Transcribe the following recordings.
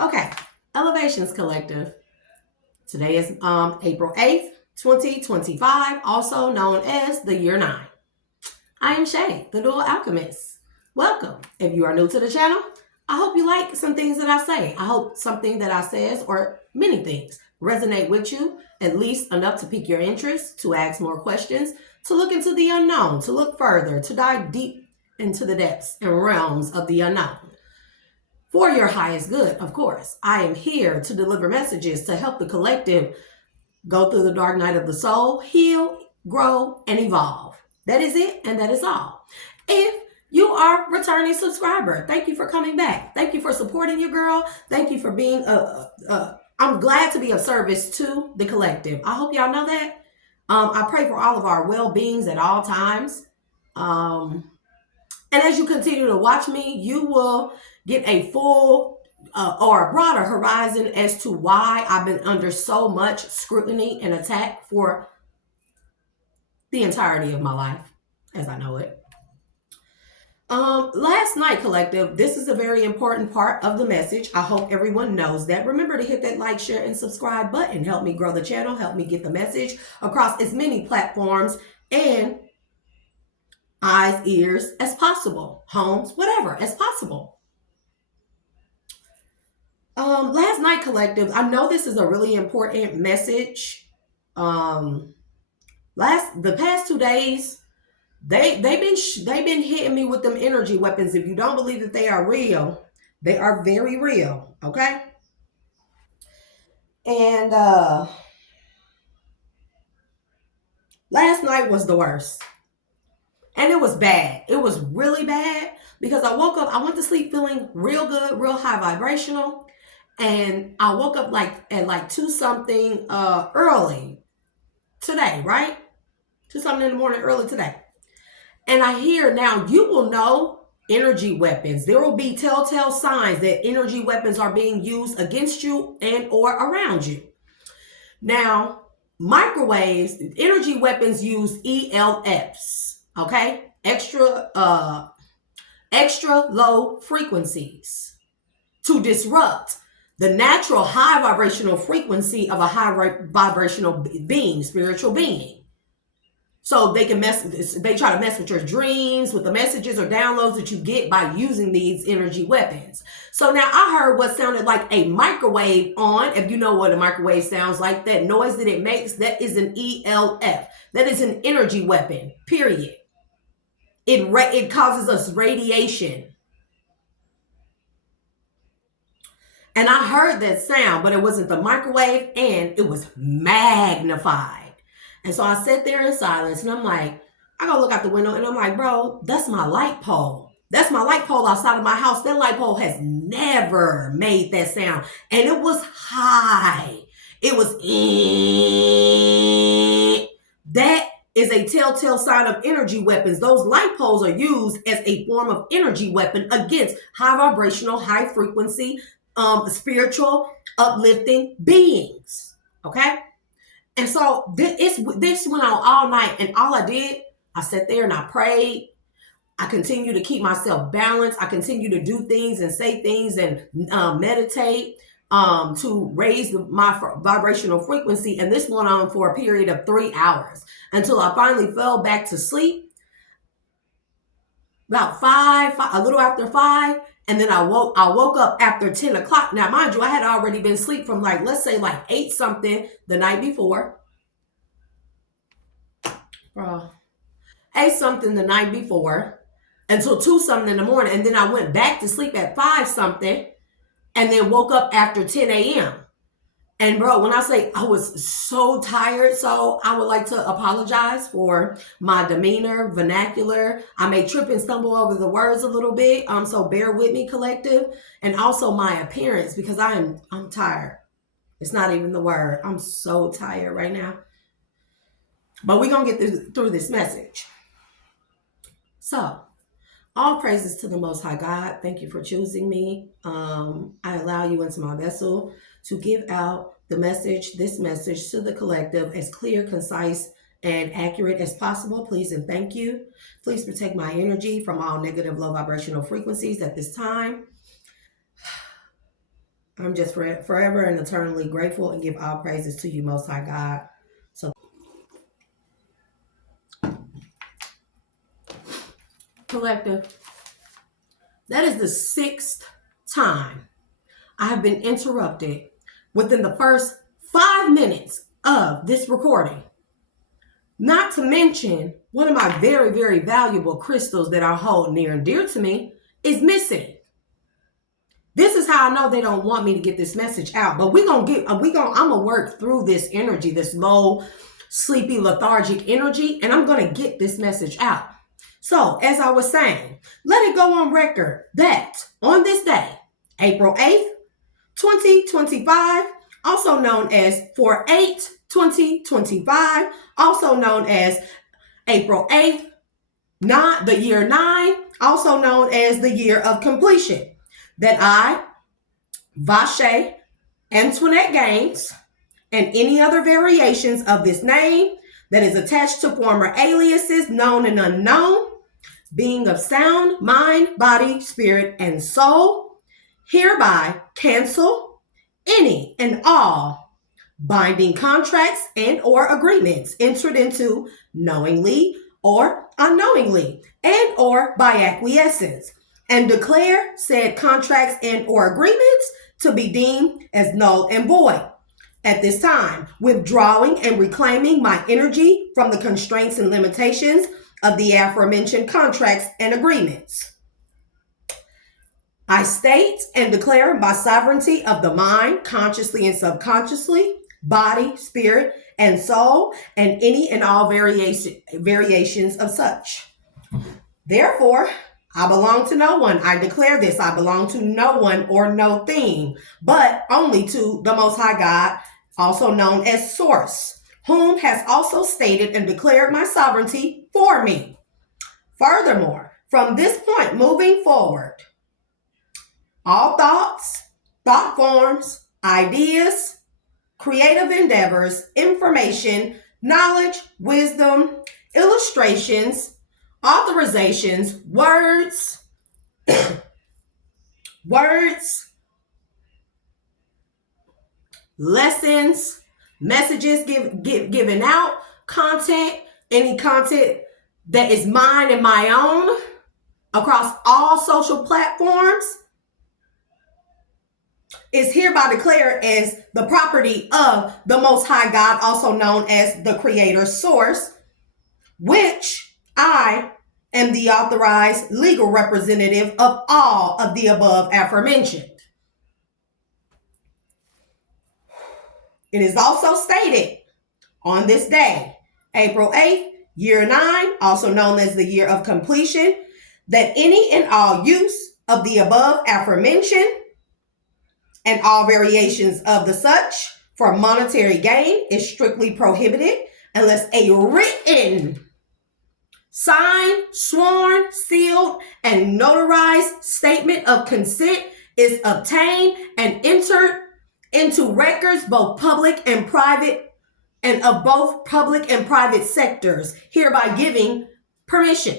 Okay, Elevations Collective. Today is April 8th, 2025, also known as the year 9. I am Shay, the Dual Alchemist. Welcome. If you are new to the channel, I hope you like some things that I say. I hope something that I says, or many things, resonate with you, at least enough to pique your interest, to ask more questions, to look into the unknown, to look further, to dive deep into the depths and realms of the unknown. For your highest good, of course. I am here to deliver messages to help the collective go through the dark night of the soul, heal, grow, and evolve. That is it, and that is all. If you are a returning subscriber, thank you for coming back. Thank you for supporting your girl. Thank you for being I'm glad to be of service to the collective. I hope y'all know that. I pray for all of our well-beings at all times. And as you continue to watch me, you will get a full or a broader horizon as to why I've been under so much scrutiny and attack for the entirety of my life, as I know it. Last night, collective, this is a very important part of the message. I hope everyone knows that. Remember to hit that like, share, and subscribe button. Help me grow the channel. Help me get the message across as many platforms and eyes, ears as possible, homes, whatever, as possible. Last night, collective, I know this is a really important message. The past 2 days, they've been hitting me with them energy weapons. If you don't believe that they are real, they are very real. Okay. And last night was the worst. And it was bad. It was really bad because I woke up, I went to sleep feeling real good, real high vibrational. And I woke up at 2 something early today, right? 2 something in the morning early today. And I hear now, you will know energy weapons. There will be telltale signs that energy weapons are being used against you and or around you. Now, microwaves, energy weapons use ELFs, okay? Extra low frequencies to disrupt the natural high vibrational frequency of a high vibrational being, spiritual being. So they try to mess with your dreams, with the messages or downloads that you get by using these energy weapons. So now I heard what sounded like a microwave on. If you know what a microwave sounds like, that noise that it makes, that is an ELF. That is an energy weapon, period. It causes us radiation. And I heard that sound, but it wasn't the microwave, and it was magnified. And so I sat there in silence, and I'm like, I go look out the window, and I'm like, bro, that's my light pole. That's my light pole outside of my house. That light pole has never made that sound. And it was high. It was, that is a telltale sign of energy weapons. Those light poles are used as a form of energy weapon against high vibrational, high frequency, spiritual, uplifting beings. Okay? And so this went on all night, and all I did, I sat there and I prayed. I continue to keep myself balanced. I continue to do things and say things and meditate to raise my vibrational frequency. And this went on for a period of 3 hours until I finally fell back to sleep. About 5, a little after 5. And then I woke up after 10 o'clock. Now, mind you, I had already been asleep from let's say 8 something the night before. Bro, 8 something the night before until 2 something in the morning. And then I went back to sleep at 5 something and then woke up after 10 a.m. And bro, when I say I was so tired, so I would like to apologize for my demeanor, vernacular. I may trip and stumble over the words a little bit. So bear with me, collective. And also my appearance, because I'm tired. It's not even the word. I'm so tired right now. But we're going to get through this message. So, all praises to the Most High God. Thank you for choosing me. I allow you into my vessel to give out this message to the collective as clear, concise, and accurate as possible. Please and thank you. Please protect my energy from all negative low vibrational frequencies at this time. I'm just forever and eternally grateful and give all praises to you, Most High God. So, collective, that is the 6th time I have been interrupted within the first 5 minutes of this recording. Not to mention, one of my very, very valuable crystals that I hold near and dear to me is missing. This is how I know they don't want me to get this message out. But I'm gonna work through this energy, this low, sleepy, lethargic energy, and I'm gonna get this message out. So, as I was saying, let it go on record that on this day, April 8th, 2025, also known as 4/8/2025, also known as April 8th, the year 9, also known as the year of completion, that I, Vache Antoinette Gaines, and any other variations of this name that is attached to former aliases, known and unknown, being of sound, mind, body, spirit, and soul, hereby cancel any and all binding contracts and or agreements entered into knowingly or unknowingly and or by acquiescence, and declare said contracts and or agreements to be deemed as null and void. At this time, withdrawing and reclaiming my energy from the constraints and limitations of the aforementioned contracts and agreements. I state and declare my sovereignty of the mind, consciously and subconsciously, body, spirit, and soul, and any and all variations of such. Therefore, I belong to no one. I declare this. I belong to no one or no thing, but only to the Most High God, also known as Source, whom has also stated and declared my sovereignty for me. Furthermore, from this point moving forward, all thoughts, thought forms, ideas, creative endeavors, information, knowledge, wisdom, illustrations, authorizations, words, lessons, messages given out, content, any content that is mine and my own across all social platforms is hereby declared as the property of the Most High God, also known as the Creator Source, which I am the authorized legal representative of all of the above aforementioned. It is also stated on this day, April 8th, year 9, also known as the year of completion, that any and all use of the above aforementioned and all variations of the such for monetary gain is strictly prohibited unless a written, signed, sworn, sealed, and notarized statement of consent is obtained and entered into records both public and private, and of both public and private sectors, hereby giving permission.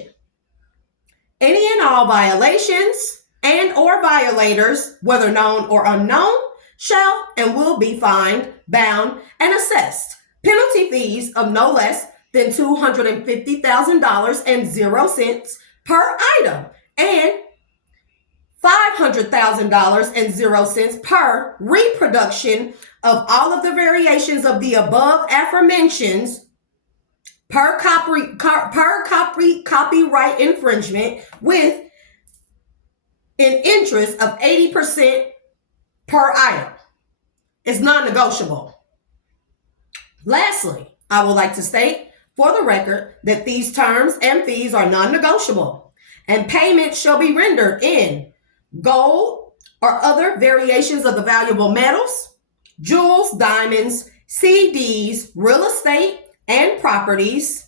Any and all violations and or violators, whether known or unknown, shall and will be fined, bound, and assessed penalty fees of no less than $250,000 per item and $500,000 per reproduction of all of the variations of the above aforementioned per copyright infringement with an interest of 80% per item. It's non-negotiable. Lastly, I would like to state for the record that these terms and fees are non-negotiable, and payment shall be rendered in gold or other variations of the valuable metals, jewels, diamonds, CDs, real estate and properties,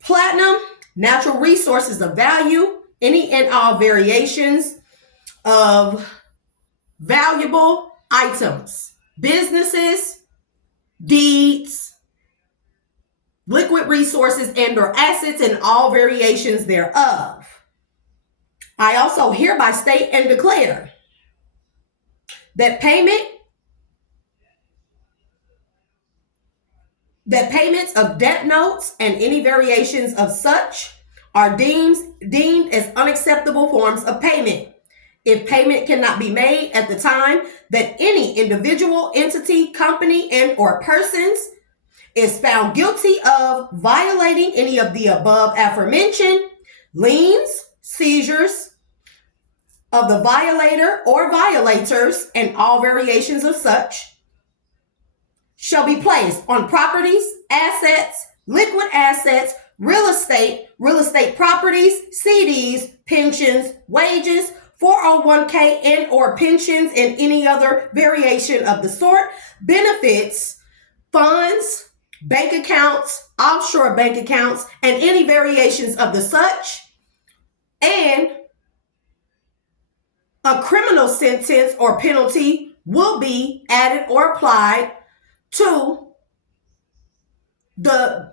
platinum, natural resources of value, any and all variations of valuable items, businesses, deeds, liquid resources and or assets and all variations thereof. I also hereby state and declare that payments of debt notes and any variations of such are deemed as unacceptable forms of payment. If payment cannot be made at the time that any individual, entity, company, and or persons is found guilty of violating any of the above aforementioned liens, seizures of the violator or violators, and all variations of such, shall be placed on properties, assets, liquid assets, real estate properties, CDs, pensions, wages, 401k and or pensions, and any other variation of the sort, benefits, funds, bank accounts, offshore bank accounts, and any variations of the such, and a criminal sentence or penalty will be added or applied to the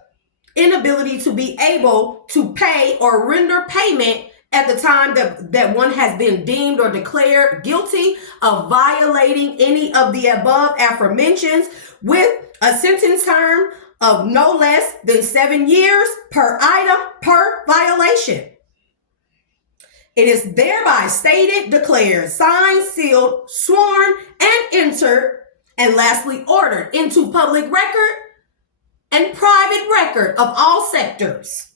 inability to be able to pay or render payment at the time that one has been deemed or declared guilty of violating any of the above aforementions, with a sentence term of no less than 7 years per item per violation. It is thereby stated, declared, signed, sealed, sworn, and entered, and lastly ordered into public record and private record of all sectors,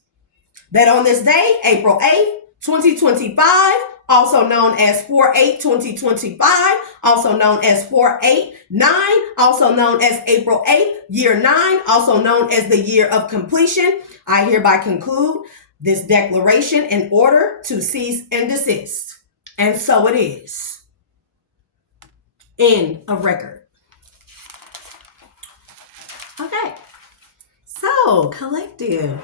that on this day, April 8th, 2025, also known as 4/8/2025, also known as 4/8/9, also known as April 8th, year 9, also known as the year of completion, I hereby conclude this declaration in order to cease and desist. And so it is. End of record. Okay. So, collective.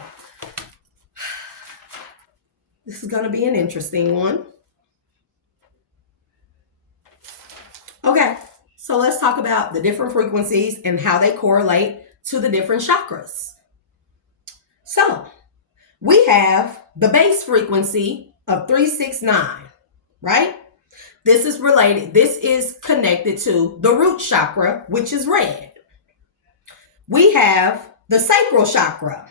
This is going to be an interesting one. Okay, so let's talk about the different frequencies and how they correlate to the different chakras. So, we have the base frequency of 369, right? This is connected to the root chakra, which is red. We have the sacral chakra.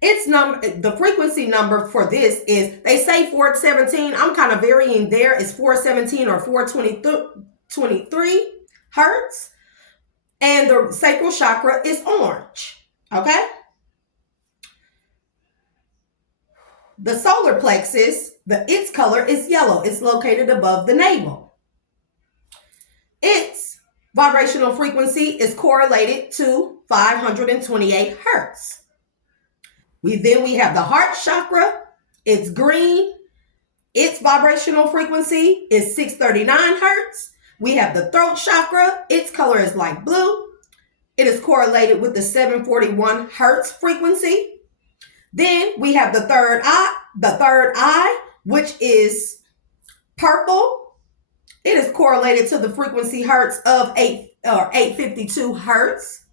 The frequency number for this is, they say 417. I'm kind of varying there. It's 417 or 423 hertz. And the sacral chakra is orange. Okay? The solar plexus, its color is yellow. It's located above the navel. Its vibrational frequency is correlated to 528 hertz. We have the heart chakra. It's green. Its vibrational frequency is 639 hertz. We have the throat chakra. Its color is light blue. It is correlated with the 741 hertz frequency. Then we have the third eye, which is purple. It is correlated to the frequency hertz of 852 hertz.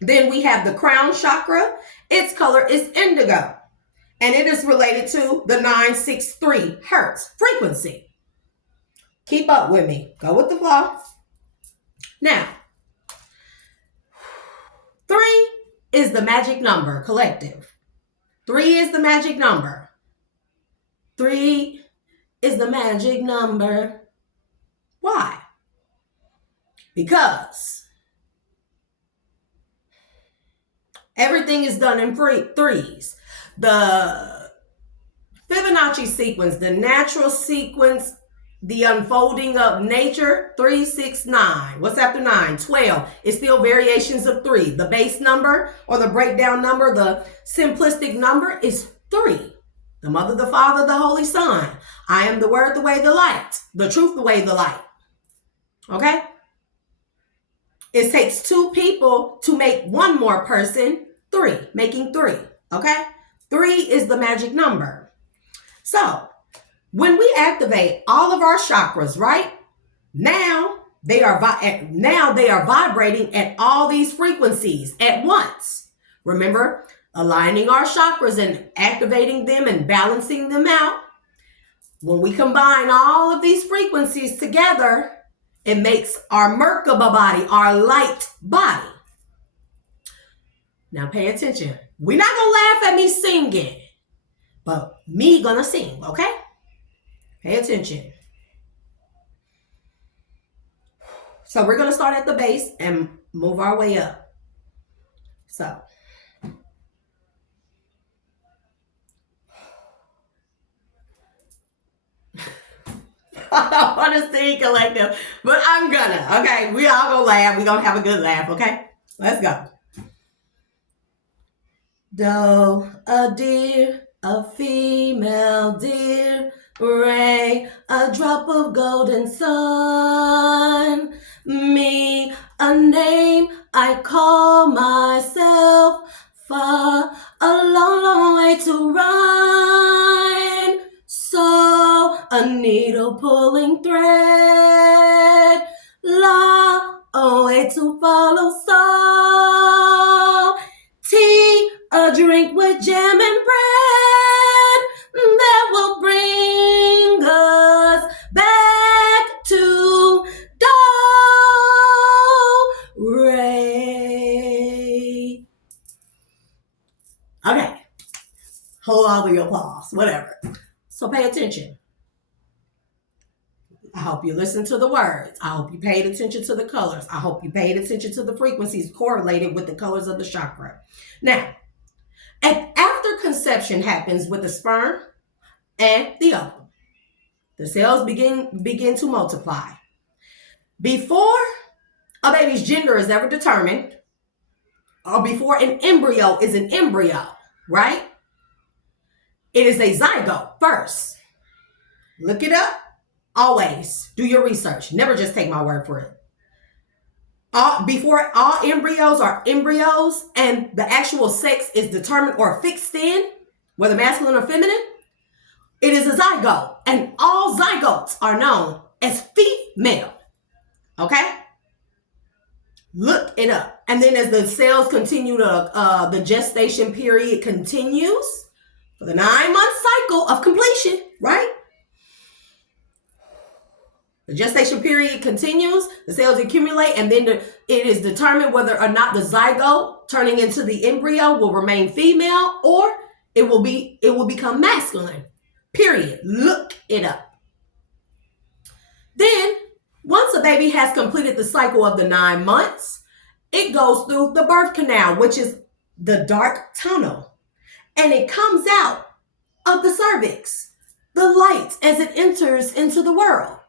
Then we have the crown chakra. Its color is indigo, and it is related to the 963 hertz frequency. Keep up with me. Go with the flow. Now, 3 is the magic number, collective. 3 is the magic number. 3 is the magic number. Why? Because everything is done in threes. The Fibonacci sequence, the natural sequence, the unfolding of nature, 3, 6, 9. What's after 9? 12. It's still variations of 3. The base number or the breakdown number, the simplistic number is 3. The Mother, the Father, the Holy Son. I am the Word, the way, the light. The truth, the way, the light. Okay? It takes 2 people to make one more person 3, making 3. Okay? 3 is the magic number. So, when we activate all of our chakras, right? Now they are vibrating at all these frequencies at once. Remember, aligning our chakras and activating them and balancing them out. When we combine all of these frequencies together, it makes our Merkaba body, our light body. Now pay attention. We're not going to laugh at me singing, but me going to sing, okay? Pay attention. So we're going to start at the base and move our way up. So. I don't want to sing collective, but I'm gonna, okay? We all gonna laugh. We gonna have a good laugh, okay? Let's go. Do, a deer, a female deer, ray, a drop of golden sun, me, a name I call myself, far, a long, long way to run, so, a needle pulling thread, la, a way to follow, so, tea, a drink with jam and bread that will bring us back to do-re. Okay. Hold on with your applause. Whatever. So pay attention. I hope you listen to the words. I hope you paid attention to the colors. I hope you paid attention to the frequencies correlated with the colors of the chakra. Now, after conception happens with the sperm and the ovum, the cells begin to multiply. Before a baby's gender is ever determined, or before an embryo is an embryo, right? It is a zygote first. Look it up. Always do your research. Never just take my word for it. Before all embryos are embryos and the actual sex is determined or fixed in, whether masculine or feminine, it is a zygote. And all zygotes are known as female. Okay? Look it up. And then as the cells continue to, the gestation period continues for the 9-month cycle of completion, right? The gestation period continues, the cells accumulate, and then it is determined whether or not the zygote turning into the embryo will remain female or it will become masculine. Period. Look it up. Then, once a baby has completed the cycle of the 9 months, it goes through the birth canal, which is the dark tunnel, and it comes out of the cervix, the light as it enters into the world.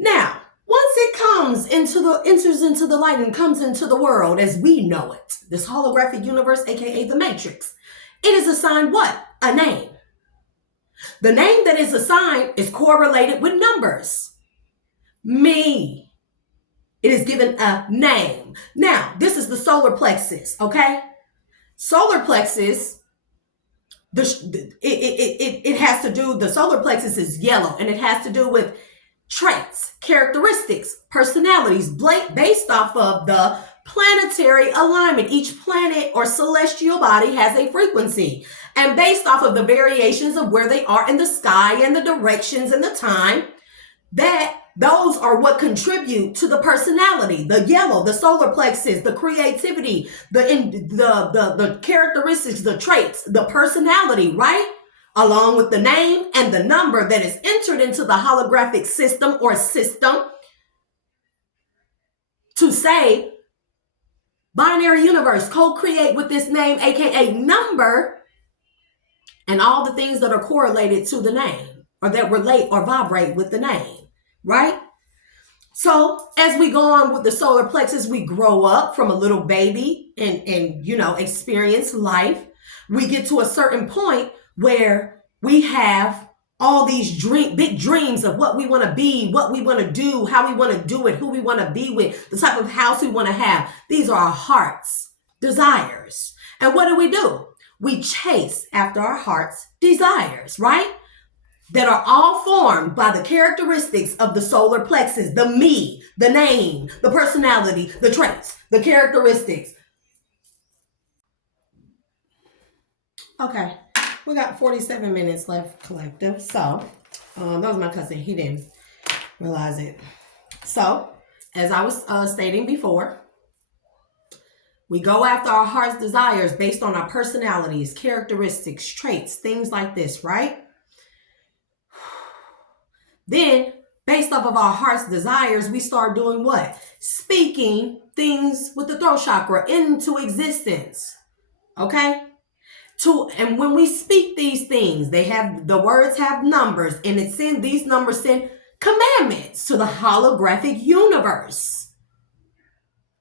Now, once it enters into the light and comes into the world as we know it, this holographic universe, aka the Matrix, it is assigned what? A name. The name that is assigned is correlated with numbers. Me. It is given a name. Now, this is the solar plexus, okay? Solar plexus, it has to do, the solar plexus is yellow, and it has to do with traits, characteristics, personalities based off of the planetary alignment. Each planet or celestial body has a frequency, and based off of the variations of where they are in the sky and the directions and the time, those are what contribute to the personality. The yellow, the solar plexus, the creativity, the characteristics, the traits, the personality, right? Along with the name and the number that is entered into the holographic system or system to say, binary universe, co-create with this name, aka number, and all the things that are correlated to the name or that relate or vibrate with the name, right? So as we go on with the solar plexus, we grow up from a little baby and experience life. We get to a certain point where we have all these big dreams of what we want to be, what we want to do, how we want to do it, who we want to be with, the type of house we want to have. These are our heart's desires. And what do? We chase after our heart's desires, right? That are all formed by the characteristics of the solar plexus, the me, the name, the personality, the traits, the characteristics. Okay. We got 47 minutes left, collective. So, that was my cousin. He didn't realize it. So, as I was stating before, we go after our heart's desires based on our personalities, characteristics, traits, things like this, right? Then, based off of our heart's desires, we start doing what? Speaking things with the throat chakra into existence. Okay? And when we speak these things, the words have numbers, and these numbers send commandments to the holographic universe.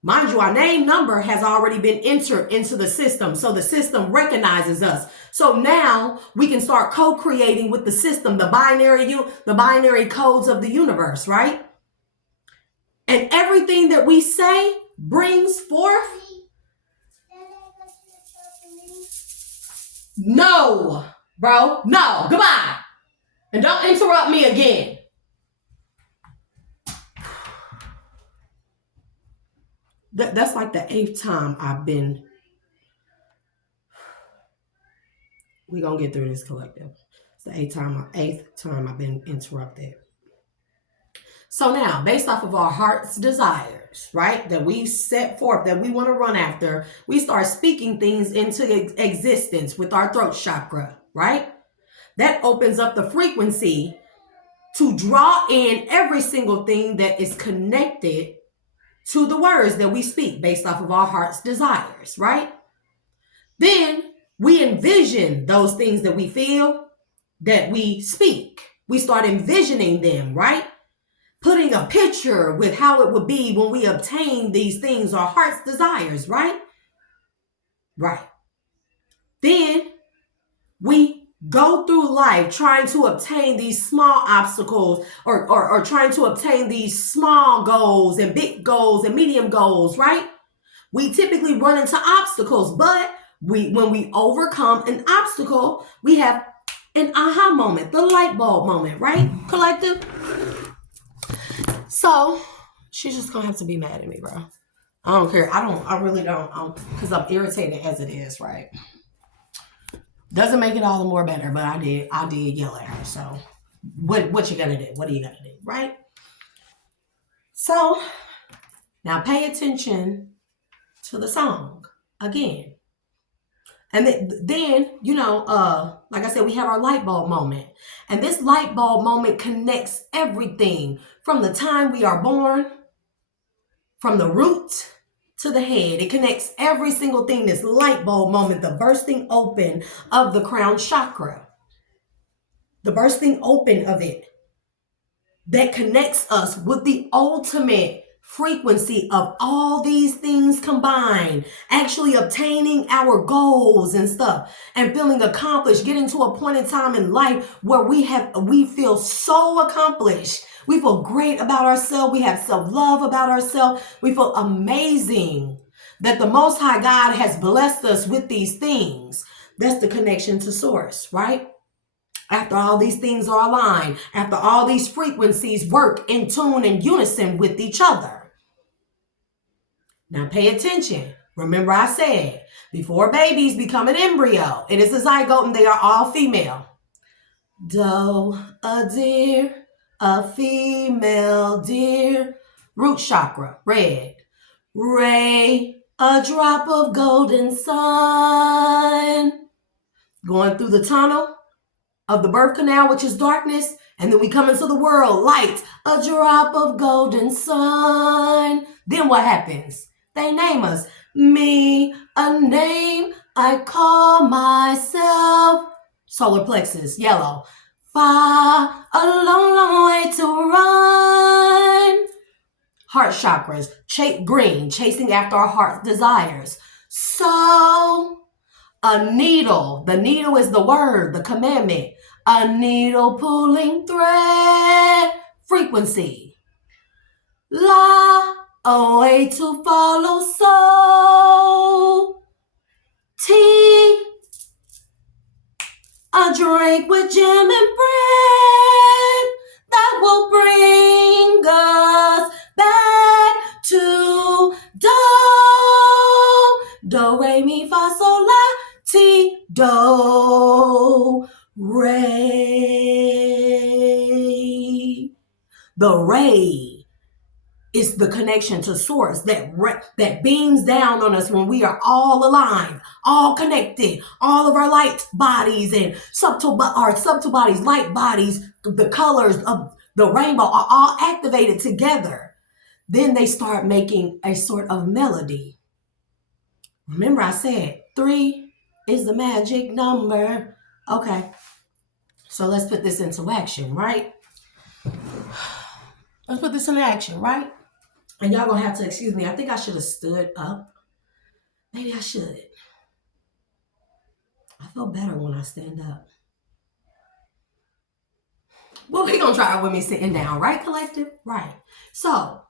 Mind you, our name number has already been entered into the system, so the system recognizes us. So now we can start co-creating with the system, the binary codes of the universe, right? And everything that we say brings forth. No, bro, no, goodbye. And don't interrupt me again. That's like the 8th time I've been. We're going to get through this, collective. It's the 8th time I've been interrupted. So now, based off of our heart's desires, right, that we set forth, that we want to run after, we start speaking things into existence with our throat chakra, right? That opens up the frequency to draw in every single thing that is connected to the words that we speak based off of our heart's desires, right? Then we envision those things that we feel, that we speak. We start envisioning them, right? Putting a picture with how it would be when we obtain these things, our heart's desires, right? Right. Then we go through life trying to obtain these small obstacles or trying to obtain these small goals and big goals and medium goals, right? We typically run into obstacles, but when we overcome an obstacle, we have an aha moment, the light bulb moment, right, collective? So she's just gonna have to be mad at me, bro. I don't care. I really don't, because I'm irritated as it is, right? Doesn't make it all the more better, but I did yell at her. So what you gonna do? What are you gonna do, right? So now pay attention to the song again. And then, like I said, we have our light bulb moment. And this light bulb moment connects everything from the time we are born, from the root to the head. It connects every single thing, this light bulb moment, the bursting open of the crown chakra. The bursting open of it that connects us with the ultimate frequency of all these things combined, actually obtaining our goals and stuff and feeling accomplished, getting to a point in time in life where we feel so accomplished. We feel great about ourselves. We have self-love about ourselves. We feel amazing that the Most High God has blessed us with these things. That's the connection to source, right? After all these things are aligned, after all these frequencies work in tune and unison with each other. Now pay attention. Remember I said, before babies become an embryo, it is a zygote and they are all female. Doe, a deer, a female deer. Root chakra, red. Ray, a drop of golden sun. Going through the tunnel of the birth canal, which is darkness, and then we come into the world, light, a drop of golden sun. Then what happens? They name us. Me, a name I call myself. Solar plexus, yellow. Far, a long, long way to run. Heart chakras, green, chasing after our heart's desires. So, a needle. The needle is the word, the commandment. A needle pulling thread. Frequency. La, a way to follow soul. Tea, a drink with jam and bread that will bring us back to do. Do, re, mi, fa, sol, la, ti, do. The ray is the connection to source that beams down on us when we are all aligned, all connected, all of our light bodies and subtle bodies, light bodies, the colors of the rainbow are all activated together. Then they start making a sort of melody. Remember I said 3 is the magic number. Okay, so let's put this into action, right? Let's put this into action, right? And y'all gonna have to excuse me. I think I should have stood up. Maybe I should. I feel better when I stand up. Well, we're gonna try it with me sitting down, right, collective? Right. So,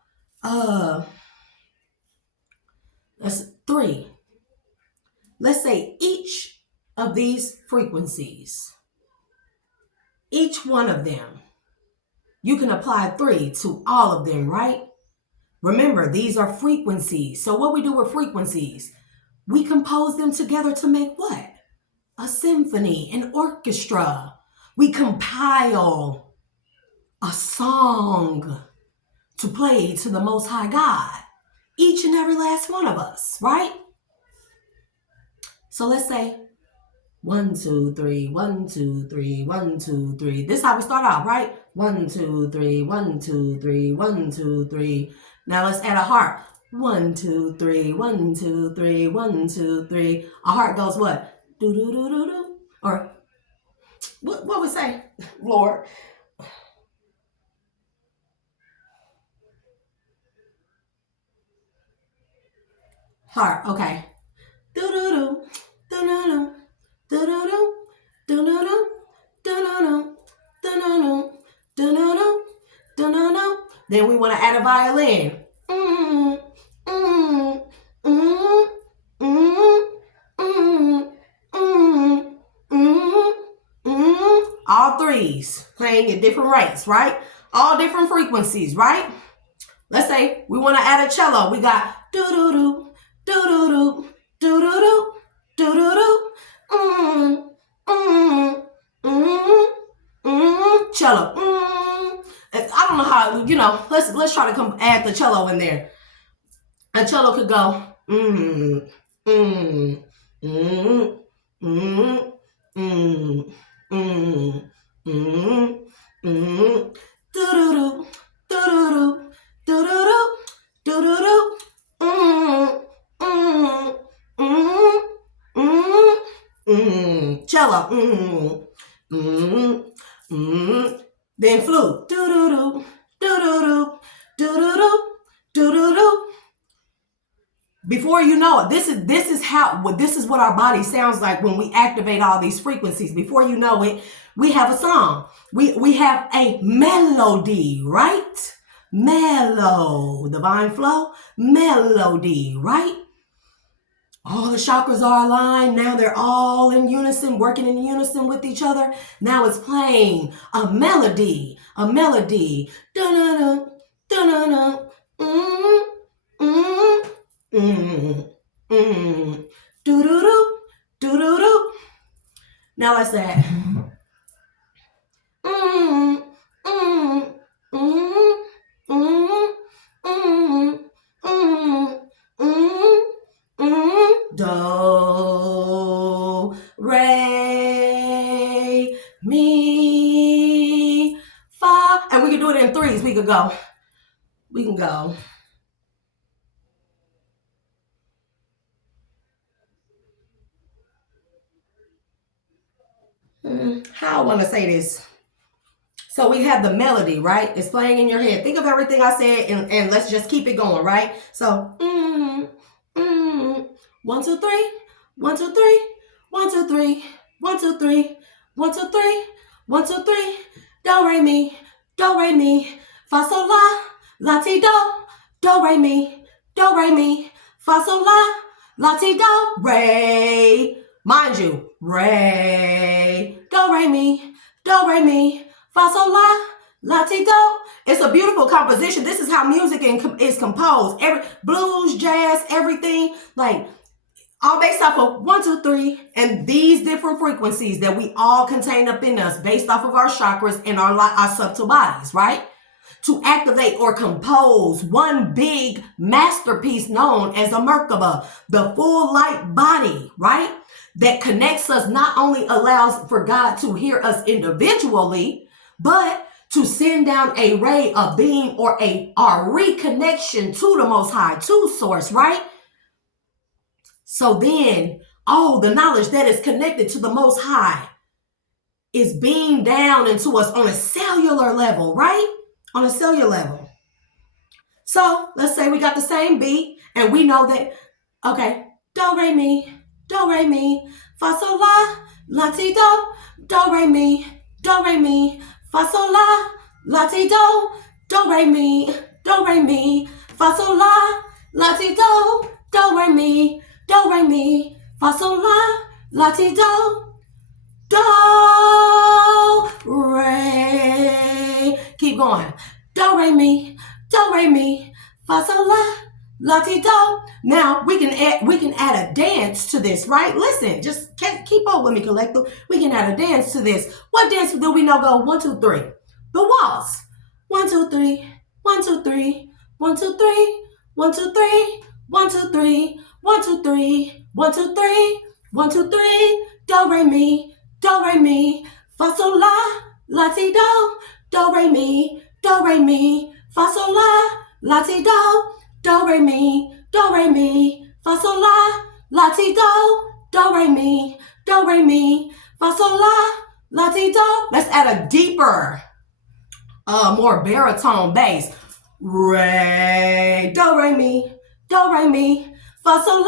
that's 3. Let's say each of these frequencies, each one of them, you can apply 3 to all of them, right? Remember, these are frequencies. So what we do with frequencies, we compose them together to make what? A symphony, an orchestra. We compile a song to play to the Most High God. Each and every last one of us, right? So let's say 1, 2, 3, 1, 2, 3, 1, 2, 3. This is how we start off, right? 1, 2, 3, 1, 2, 3, 1, 2, 3. Now let's add a heart. 1, 2, 3, 1, 2, 3, 1, 2, 3. A heart goes what? Do do do do do. Or what we say, Lord? Heart. Okay. Do do do do do do do do do do do do do do do. Then we want to add a violin. All 3s playing at different rates, right? All different frequencies, right? Let's say we want to add a cello. We got do do do do do do do do do do do. Cello. I don't know how, let's try to add the cello in there. A cello could go cello. Then flute. Before you know it, this is what our body sounds like when we activate all these frequencies. Before you know it, we have a song. We have a melody, right? Mellow, divine flow, melody, right? All the chakras are aligned. Now they're all in unison, working in unison with each other. Now it's playing a melody, Da-na-na, da-na-na, Do-do-do, do-do-do. Now let's add. Do, re, mi, fa. And we can do it in 3s. We can go. How I want to say this. So we have the melody, right? It's playing in your head. Think of everything I said and let's just keep it going, right? So, 1, 2, 3, 1, 2, 3, 1, 2, 3, 1, 2, 3, 1, 2, 3, 1, 2, 3. Do, re, mi, fa, sol, la, ti, do, re, mi, fa, sol, la, ti, do, re. Mind you, re, do, re, mi, fa, sol, la, ti, do. It's a beautiful composition. This is how music is composed. Blues, jazz, everything, like all based off of 1, 2, 3, and these different frequencies that we all contain up in us, based off of our chakras and our subtle bodies, right? to activate or compose one big masterpiece known as a Merkaba, the full light body, right? That connects us, not only allows for God to hear us individually, but to send down a ray, a beam, or our reconnection to the Most High, to Source, right? So then all the knowledge that is connected to the Most High is beamed down into us on a cellular level, right? On a cellular level. So let's say we got the same beat and we know that, okay, do, re, mi, fa, sol, la, ti, do, re, mi, fa, sol, la, ti, do, re, mi, fa, sol, la, ti, do, re, mi, fa, sol, la, ti, do, re. Keep going. Do, re, mi, fa, sol, la, ti, do. Now we can add a dance to this, right? Listen, just keep up with me, collective. We can add a dance to this. What dance do we know go 1, 2, 3? The waltz. 1, 2, 3. 1, 2, 3. 1, 2, 3. 1, 2, 3. 1, 2, 3. 1, 2, 3. 1, 2, 3. 1, 2, 3. Do, re, mi, fa, sol, la, ti, do, re, mi, fa, sol, la, ti, do, re, mi, fa, sol, la, ti, do, re, mi, fa, sol, la, ti, do. Let's add a deeper, more baritone bass. Re, do, re, mi, fa, sol,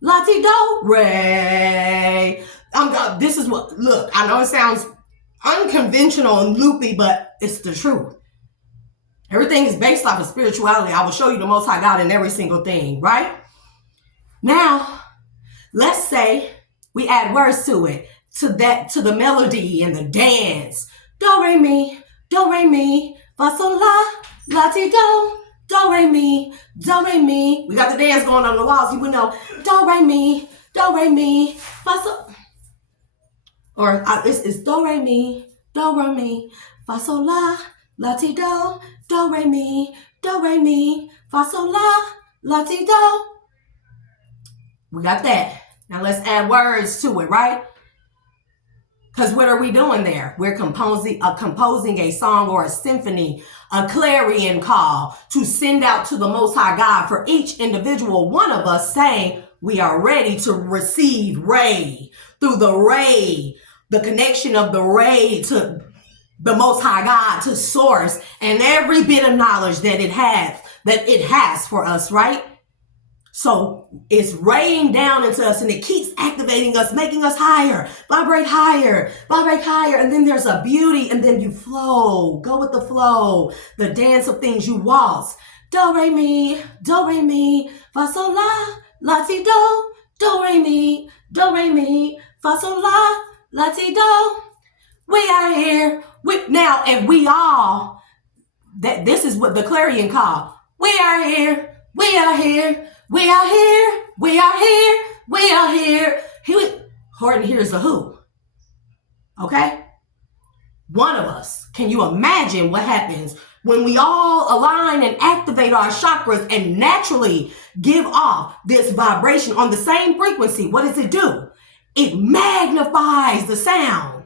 la, ti, do, re. This is what, look, I know it sounds unconventional and loopy, but it's the truth. Everything is based off of spirituality. I will show you the Most High God in every single thing, right? Now, let's say we add words to it, to the melody and the dance. Do, re, mi, fa, sol, la, ti, do, re, mi. We got the dance going on the walls. You would know. Do, re, mi, fa, sol. Or it's do, re, mi, fa, sol, la, ti, do, re, mi, fa, sol, la, ti, do. We got that. Now let's add words to it, right? Because what are we doing there? We're composing a song or a symphony, a clarion call to send out to the Most High God for each individual one of us, saying we are ready to receive ray. Through the ray, the connection of the ray to the Most High God, to Source, and every bit of knowledge that it has for us, right? So it's raying down into us and it keeps activating us, making us higher, vibrate higher. And then there's a beauty, and then you flow, go with the flow, the dance of things. You waltz. Do, re, mi, fa, sol, la, ti, do, re, mi, fa, sol, la, ti, do. We are here. Now, and we all, this is what the clarion call. We are here. We are here. We are here. We are here. We are here. Horton hears the who. Okay? One of us. Can you imagine what happens when we all align and activate our chakras and naturally give off this vibration on the same frequency? What does it do? It magnifies the sound.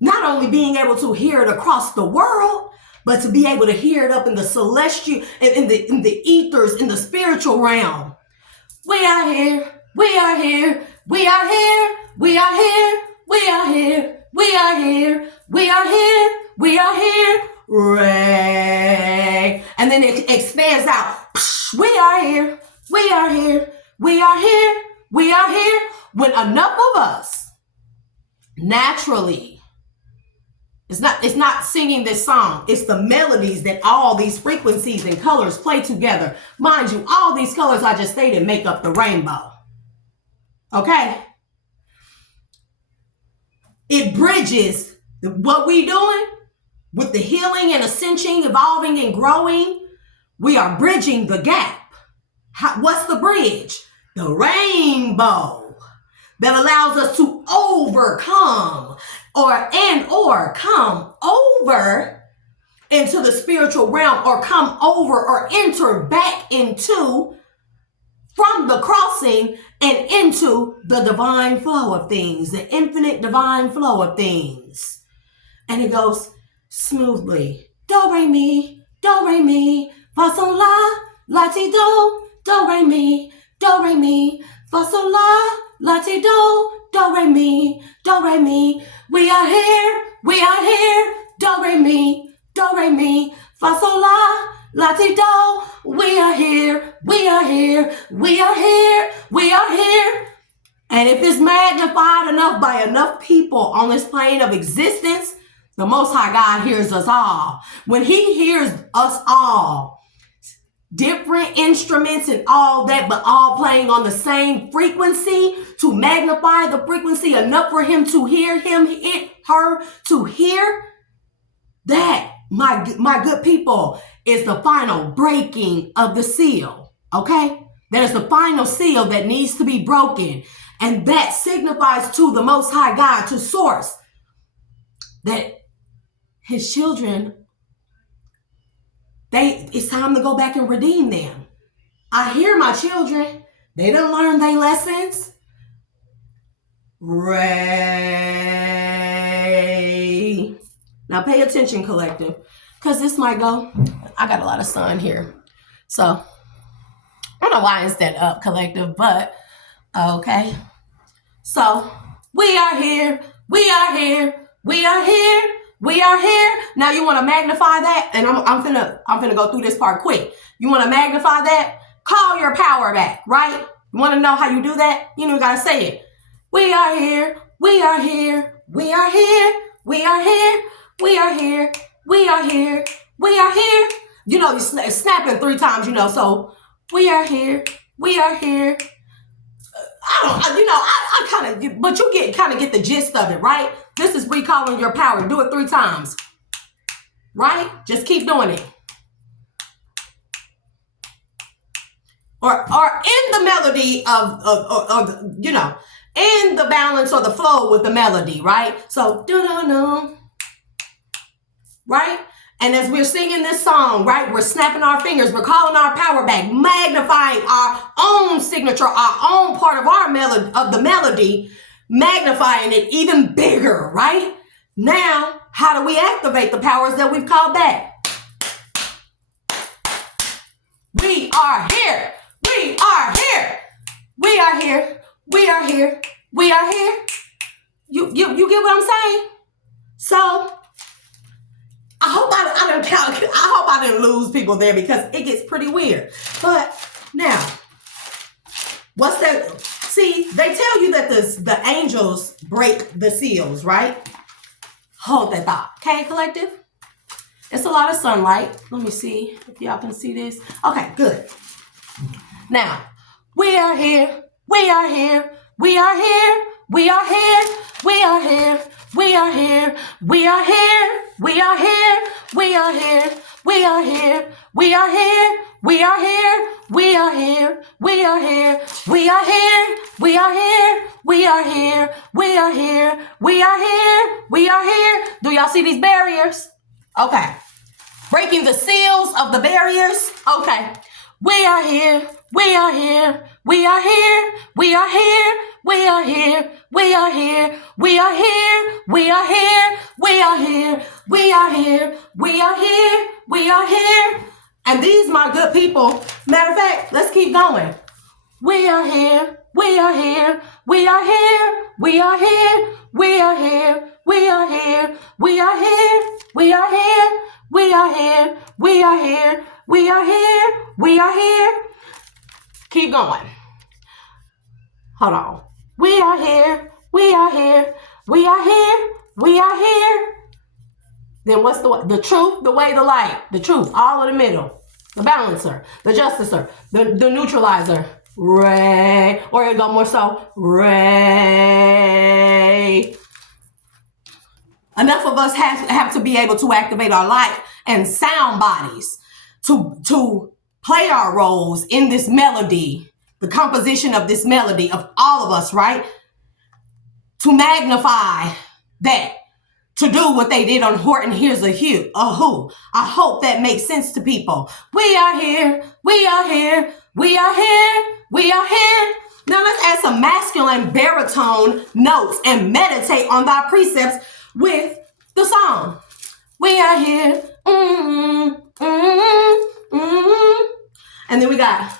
Not only being able to hear it across the world, but to be able to hear it up in the celestial, in the ethers, in the spiritual realm. We are here. We are here. We are here. We are here. We are here. We are here. We are here. We are here. Ray. And then it expands out. We are here. We are here. We are here. We are here. When enough of us naturally, it's not singing this song. It's the melodies that all these frequencies and colors play together. Mind you, all these colors I just stated make up the rainbow. Okay? It bridges what we doing with the healing and ascension, evolving and growing. We are bridging the gap. What's the bridge? The rainbow that allows us to overcome or come over into the spiritual realm or come over or enter back into from the crossing and into the divine flow of things, the infinite divine flow of things. And it goes smoothly. Do, re, mi, fa, sol, la, ti, do, re, mi, fa, sol, la, ti, do, re, mi, We are here, do, re, mi, fa, sol, la, ti, do. We are here. And if it's magnified enough by enough people on this plane of existence, the Most High God hears us all. When He hears us all, different instruments and all that, but all playing on the same frequency to magnify the frequency enough for Him to hear, her to hear, that, my good people, is the final breaking of the seal, okay? That is the final seal that needs to be broken. And that signifies to the Most High God, to Source, that His children, it's time to go back and redeem them. I hear my children. They done learned their lessons. Ray. Now pay attention, collective, because this might go. I got a lot of sun here. So I don't know why it's that up, collective, but okay. So we are here. Now you want to magnify that, and I'm finna go through this part quick. You want to magnify that? Call your power back, right? You want to know how you do that? You know, you gotta say it. We are here. You know, you snapping 3 times. You know, so we are here. I kind of, but you kind of get the gist of it, right? This is recalling your power. Do it 3 times, right? Just keep doing it. Or in the melody of you know, in the balance or the flow with the melody, right? So, do-do-do, right? And as we're singing this song, right, we're snapping our fingers, we're calling our power back, magnifying our own signature, our own part of our melody, of the melody, magnifying it even bigger, right? Now, how do we activate the powers that we've called back? We are here. You get what I'm saying? So I hope I didn't lose people there, because it gets pretty weird. But now, what's that? See, they tell you that the angels break the seals, right? Hold that thought. Okay, collective? It's a lot of sunlight. Let me see if y'all can see this. Okay, good. Now, we are here. Do y'all see these barriers? Okay. Breaking the seals of the barriers. Okay. We are here. And these, my good people, matter of fact, let's keep going. We are here. Keep going. Hold on. We are here. Then what's the truth, the way, the light, the truth, all in the middle, the balancer, the justicer, the neutralizer, Ray, or it go more so, Ray. Enough of us have to be able to activate our light and sound bodies to play our roles in this melody, the composition of this melody of all of us, right? To magnify that to do what they did on Horton. Here's a who. I hope that makes sense to people. We are here. We are here. We are here. We are here. Now let's add some masculine baritone notes and meditate on thy precepts with the song. We are here. And then we got,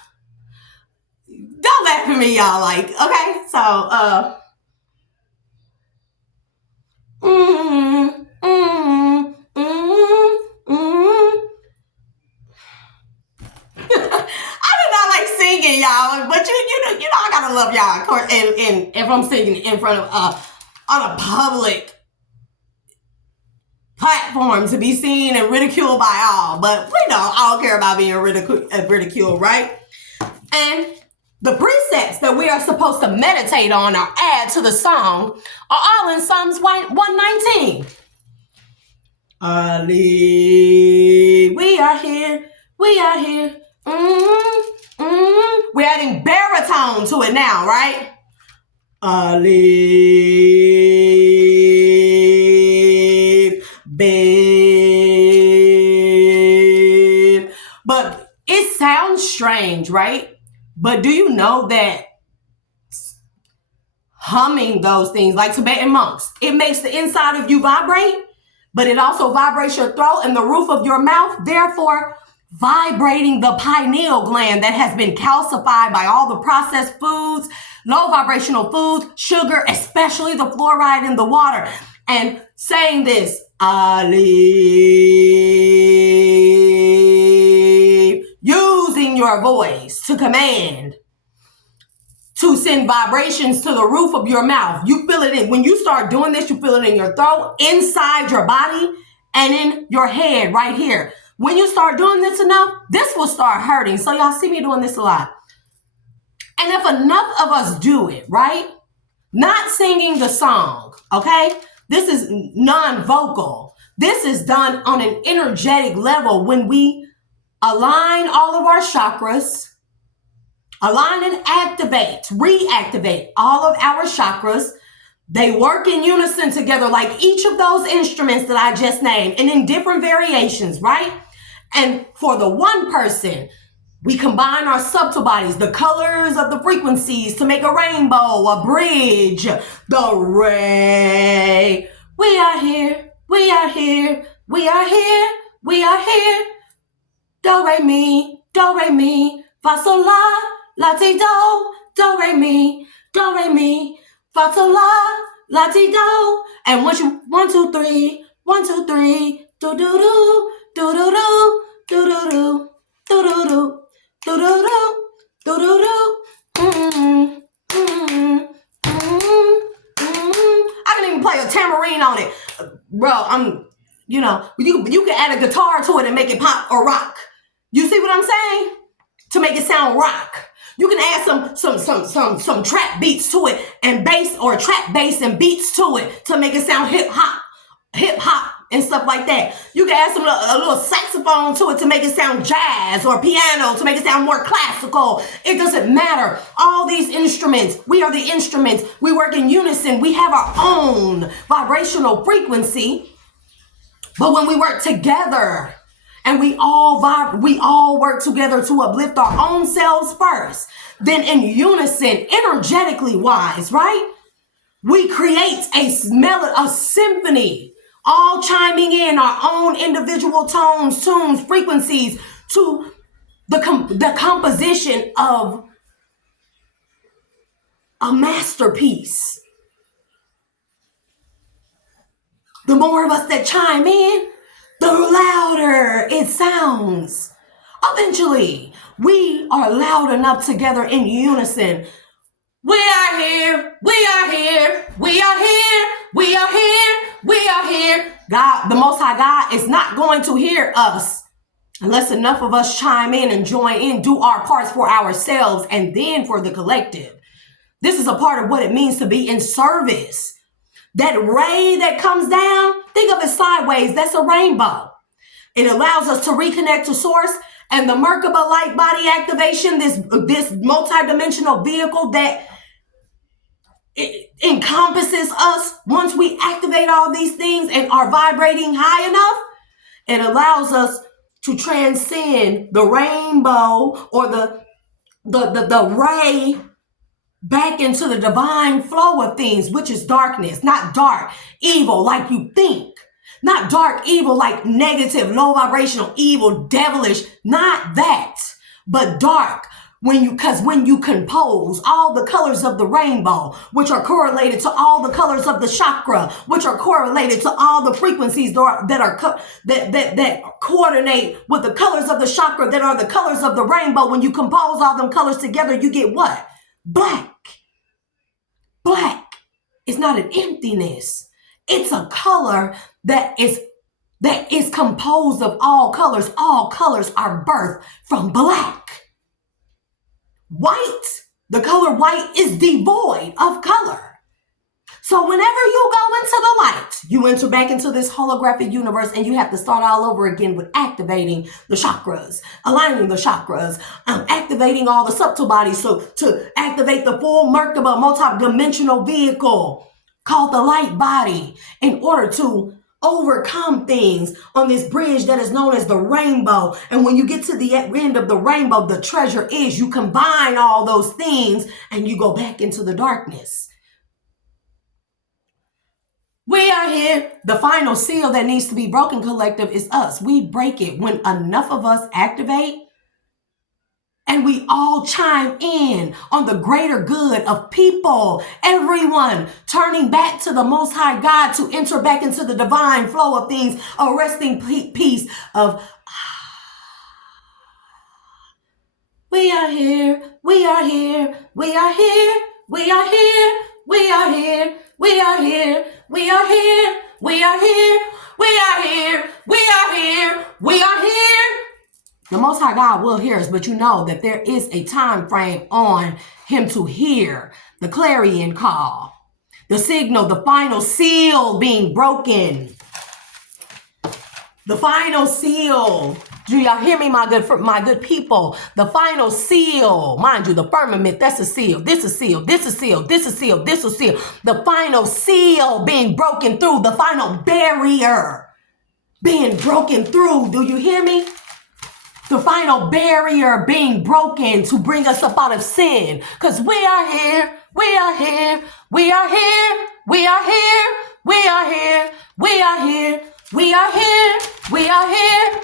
don't laugh at me, y'all. Like, okay, so I do not like singing, y'all, but you know I gotta love y'all, of course. And if I'm singing in front of on a public platform to be seen and ridiculed by all, but we know I don't care about being ridiculed, right? And the precepts that we are supposed to meditate on or add to the song are all in Psalms 119. Ali, we are here. We are here. We're adding baritone to it now, right? Ali, babe. But it sounds strange, right? But do you know that humming those things, like Tibetan monks, it makes the inside of you vibrate, but it also vibrates your throat and the roof of your mouth, therefore vibrating the pineal gland that has been calcified by all the processed foods, low vibrational foods, sugar, especially the fluoride in the water. And saying this, Ali, using your voice to command, to send vibrations to the roof of your mouth. You feel it in, when you start doing this, you feel it in your throat, inside your body, and in your head right here. When you start doing this enough, this will start hurting. So y'all see me doing this a lot. And if enough of us do it, right? Not singing the song, okay? This is non-vocal. This is done on an energetic level when we align all of our chakras, align and reactivate all of our chakras. They work in unison together like each of those instruments that I just named and in different variations, right? And for the one person, we combine our subtle bodies, the colors of the frequencies to make a rainbow, a bridge, the ray. We are here, we are here, we are here, we are here. Do, re, mi, fa, sol, la, ti, do, re, mi, fa, sol, la, ti, do. And once you, 1, 2, 3, 1, 2, 3, do, do, do, do, do, do, do, do, do, do, do, do. Do-do-do, do-do-do, I can even play a tambourine on it. Bro, you can add a guitar to it and make it pop or rock. You see what I'm saying? To make it sound rock. You can add some trap beats to it and bass, or trap bass and beats to it to make it sound hip hop and stuff like that. You can add a little saxophone to it to make it sound jazz, or piano to make it sound more classical. It doesn't matter. All these instruments, we are the instruments. We work in unison. We have our own vibrational frequency. But when we work together and we all work together to uplift our own selves first, then in unison, energetically wise, right? We create a symphony, all chiming in our own individual tones, tunes, frequencies to the composition of a masterpiece. The more of us that chime in, the louder it sounds. Eventually, we are loud enough together in unison. We are here, we are here, we are here, we are here, we are here. God, the Most High God, is not going to hear us unless enough of us chime in and join in, do our parts for ourselves and then for the collective. This is a part of what it means to be in service. That ray that comes down, think of it sideways, that's a rainbow. It allows us to reconnect to source, and the Merkaba light body activation, this multidimensional vehicle that it encompasses us, once we activate all these things and are vibrating high enough, it allows us to transcend the rainbow or the ray back into the divine flow of things, which is darkness, not dark, evil like you think, not dark, evil like negative, low vibrational, evil, devilish, not that, but dark. Because when you compose all the colors of the rainbow, which are correlated to all the colors of the chakra, which are correlated to all the frequencies that coordinate with the colors of the chakra, that are the colors of the rainbow. When you compose all them colors together, you get what? Black. Black is not an emptiness. It's a color that is composed of all colors. All colors are birthed from black. White, the color white, is devoid of color. So whenever you go into the light, you enter back into this holographic universe, and you have to start all over again with activating the chakras, aligning the chakras, activating all the subtle bodies. So to activate the full Merkaba multi-dimensional vehicle called the light body, in order to overcome things on this bridge that is known as the rainbow. And when you get to the end of the rainbow, the treasure is you combine all those things and you go back into the darkness. We are here. The final seal that needs to be broken, collective, is us. We break it when enough of us activate and we all chime in on the greater good of people, everyone turning back to the Most High God to enter back into the divine flow of things, a resting peace of we are here, we are here, we are here, we are here, we are here, we are here, we are here, we are here, we are here, we are here, we are here. The Most High God will hear us, but you know that there is a time frame on him to hear the clarion call, the signal, the final seal being broken. The final seal. Do y'all hear me, my good people? The final seal. Mind you, the firmament, that's a seal. This is seal. This is seal. This is seal. This is seal. The final seal being broken through. The final barrier being broken through. Do you hear me? The final barrier being broken to bring us up out of sin. Because we are here. We are here. We are here. We are here. We are here. We are here. We are here. We are here.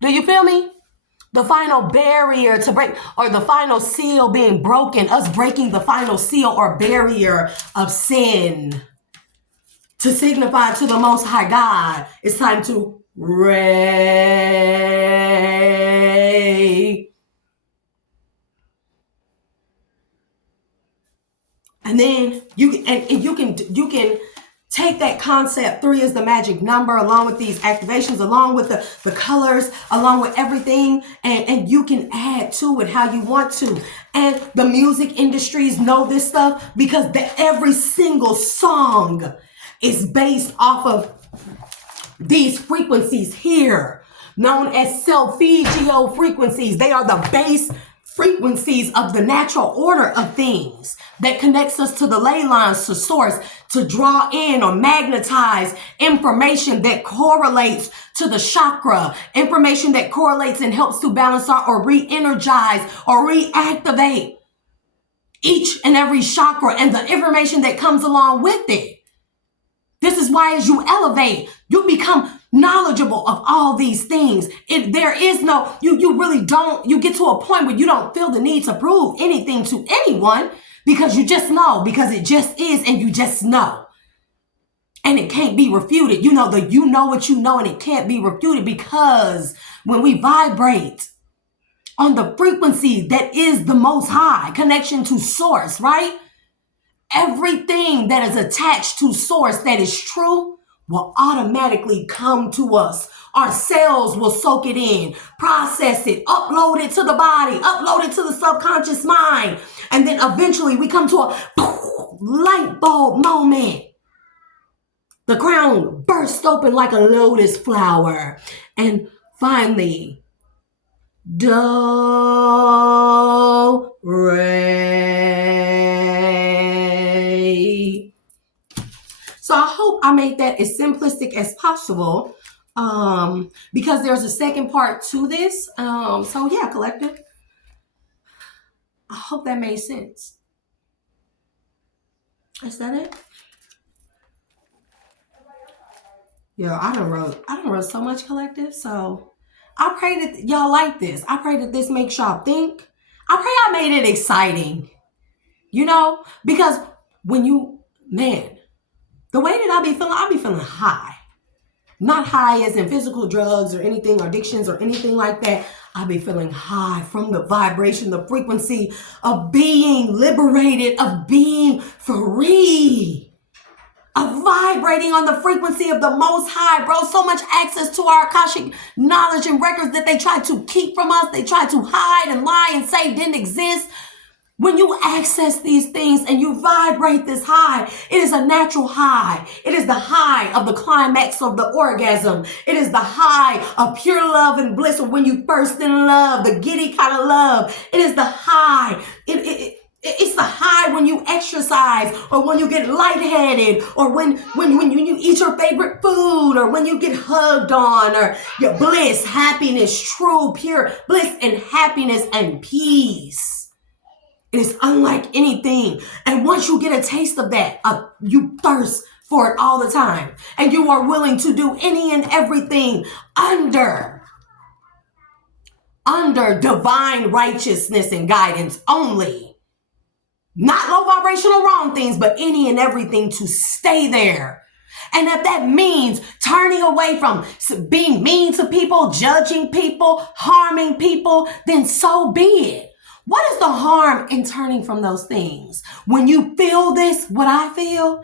Do you feel me? The final barrier to break, or the final seal being broken, us breaking the final seal or barrier of sin to signify to the Most High God, it's time to ray. And then you can take that concept, 3 is the magic number, along with these activations, along with the colors, along with everything, and you can add to it how you want to. And the music industries know this stuff because every single song is based off of these frequencies here, known as solfeggio frequencies. They are the base frequencies of the natural order of things that connects us to the ley lines, to source, to draw in or magnetize information that correlates to the chakra, information that correlates and helps to balance out or re-energize or reactivate each and every chakra and the information that comes along with it. This is why as you elevate, you become knowledgeable of all these things. There is no, you really don't, you get to a point where you don't feel the need to prove anything to anyone because you just know, because it just is, and you just know. And it can't be refuted. You know what you know, and it can't be refuted, because when we vibrate on the frequency that is the Most High, connection to source, right? Everything that is attached to source that is true will automatically come to us. Our cells will soak it in, process it, upload it to the body, upload it to the subconscious mind. And then eventually we come to a light bulb moment. The crown bursts open like a lotus flower. And finally, do, re, hope I made that as simplistic as possible, because there's a second part to this. So yeah, collective, I hope that made sense. Is that it? Yeah, I done wrote so much, collective. So I pray that y'all like this. I pray that this makes y'all think. I pray I made it exciting. Because when the way that I be feeling high. Not high as in physical drugs or anything, or addictions or anything like that. I be feeling high from the vibration, the frequency of being liberated, of being free, of vibrating on the frequency of the Most High, bro. So much access to our Akashic knowledge and records that they try to keep from us. They try to hide and lie and say didn't exist. When you access these things and you vibrate this high, it is a natural high. It is the high of the climax of the orgasm. It is the high of pure love and bliss, or when you first in love, the giddy kind of love. It is the high. It's the high when you exercise, or when you get lightheaded, or when you eat your favorite food, or when you get hugged on, or your bliss, happiness, true, pure bliss and happiness and peace. It is unlike anything. And once you get a taste of that, you thirst for it all the time. And you are willing to do any and everything under divine righteousness and guidance only. Not low vibrational wrong things, but any and everything to stay there. And if that means turning away from being mean to people, judging people, harming people, then so be it. What is the harm in turning from those things? When you feel this, what I feel,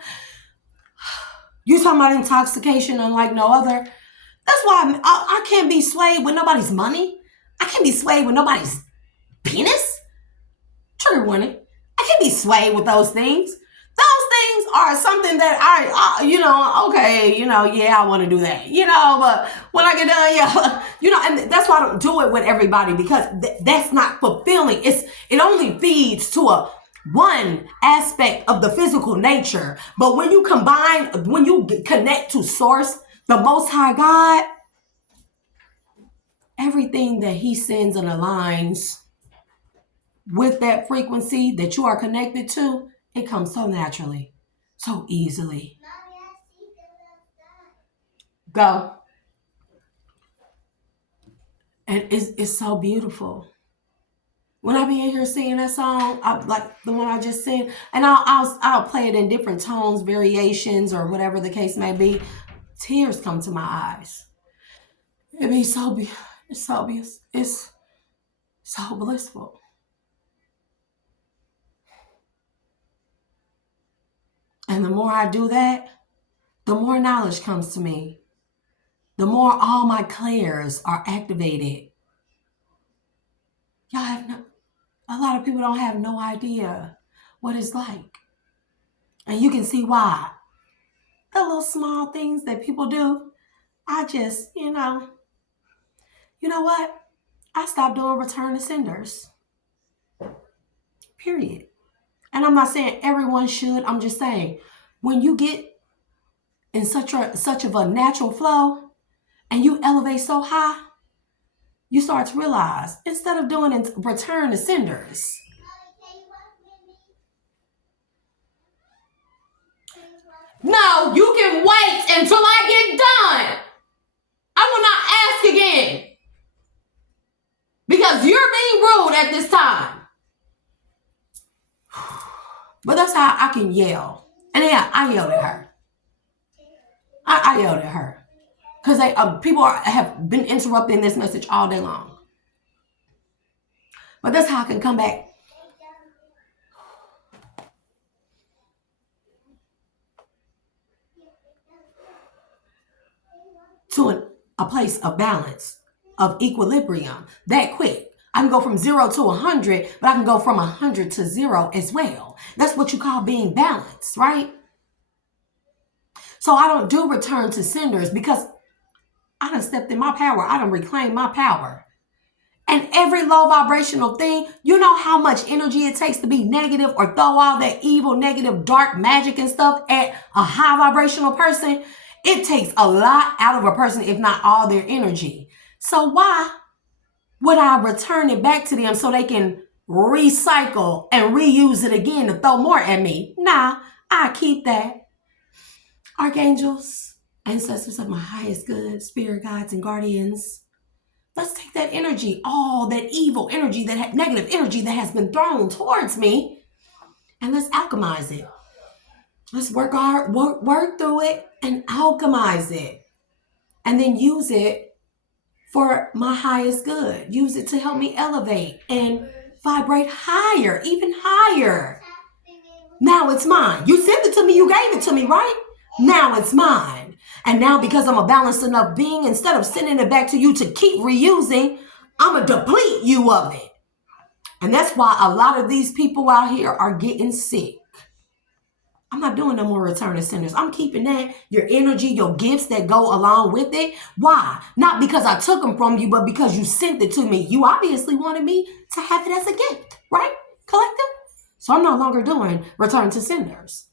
you're talking about intoxication unlike no other. That's why I can't be swayed with nobody's money. I can't be swayed with nobody's penis. Trigger warning. I can't be swayed with those things. Those things are something that I want to do that, but when I get done, and that's why I don't do it with everybody, because that's not fulfilling. It only feeds to one aspect of the physical nature. But when you connect to source, the Most High God, everything that he sends and aligns with that frequency that you are connected to, it comes so naturally, so easily. Go. And it's so beautiful. When I be in here singing that song, like the one I just sang, and I'll play it in different tones, variations, or whatever the case may be, tears come to my eyes. It be so it's so blissful. And the more I do that, the more knowledge comes to me. The more all my clairs are activated. A lot of people don't have no idea what it's like. And you can see why. The little small things that people do, I just, you know what? I stopped doing return to senders. Period. And I'm not saying everyone should. I'm just saying, when you get in such of a natural flow and you elevate so high, you start to realize, instead of doing return to senders, no, you can wait until I get done. I will not ask again, because you're being rude at this time. But that's how I can yell. And yeah, I yelled at her. I yelled at her. Because people have been interrupting this message all day long. But that's how I can come back. To a place of balance, of equilibrium, that quick. I can go from 0 to 100, but I can go from 100 to 0 as well. That's what you call being balanced, right? So I don't do return to senders, because I done stepped in my power. I done reclaimed my power. And every low vibrational thing, you know how much energy it takes to be negative or throw all that evil, negative, dark magic and stuff at a high vibrational person? It takes a lot out of a person, if not all their energy. So why would I return it back to them so they can recycle and reuse it again to throw more at me? Nah, I keep that. Archangels, ancestors of my highest good, spirit guides and guardians, let's take that energy, all that evil energy, that negative energy that has been thrown towards me, and let's alchemize it. Let's work through it and alchemize it. And then use it for my highest good. Use it to help me elevate and vibrate higher, even higher. Now it's mine. You sent it to me. You gave it to me, right? Now it's mine. And now because I'm a balanced enough being, instead of sending it back to you to keep reusing, I'm going to deplete you of it. And that's why a lot of these people out here are getting sick. I'm not doing no more return to senders. I'm keeping that, your energy, your gifts that go along with it. Why? Not because I took them from you, but because you sent it to me. You obviously wanted me to have it as a gift, right? Collective? So I'm no longer doing return to senders.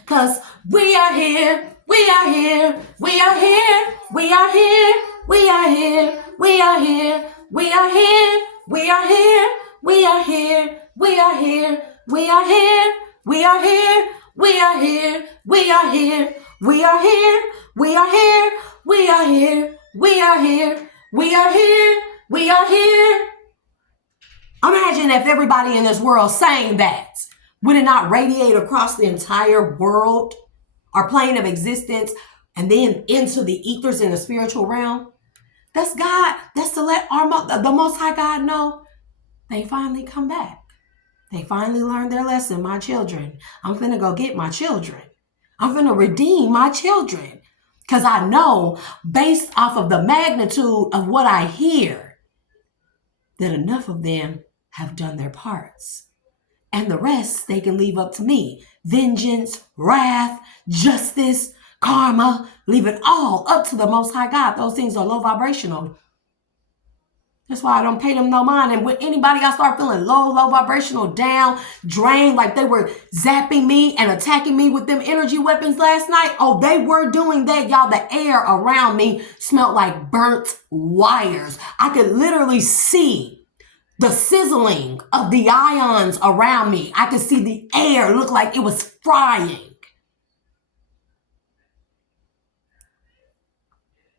Because we are here, we are here, we are here, we are here, we are here, we are here, we are here, we are here, we are here, we are here, we are here. We are here, we are here, we are here, we are here, we are here, we are here, we are here, we are here, we are here. Imagine if everybody in this world sang that. Would it not radiate across the entire world, our plane of existence, and then into the ethers in the spiritual realm? That's God. That's to let the Most High God know they finally come back. They finally learned their lesson, my children. I'm finna go get my children. I'm finna redeem my children. Because I know, based off of the magnitude of what I hear, that enough of them have done their parts. And the rest, they can leave up to me. Vengeance, wrath, justice, karma, leave it all up to the Most High God. Those things are low vibrational. That's why I don't pay them no mind. And when anybody I start feeling low vibrational, down, drained, like they were zapping me and attacking me with them energy weapons last night. Oh, they were doing that, y'all. The air around me smelled like burnt wires. I could literally see the sizzling of the ions around me. I could see the air look like it was frying.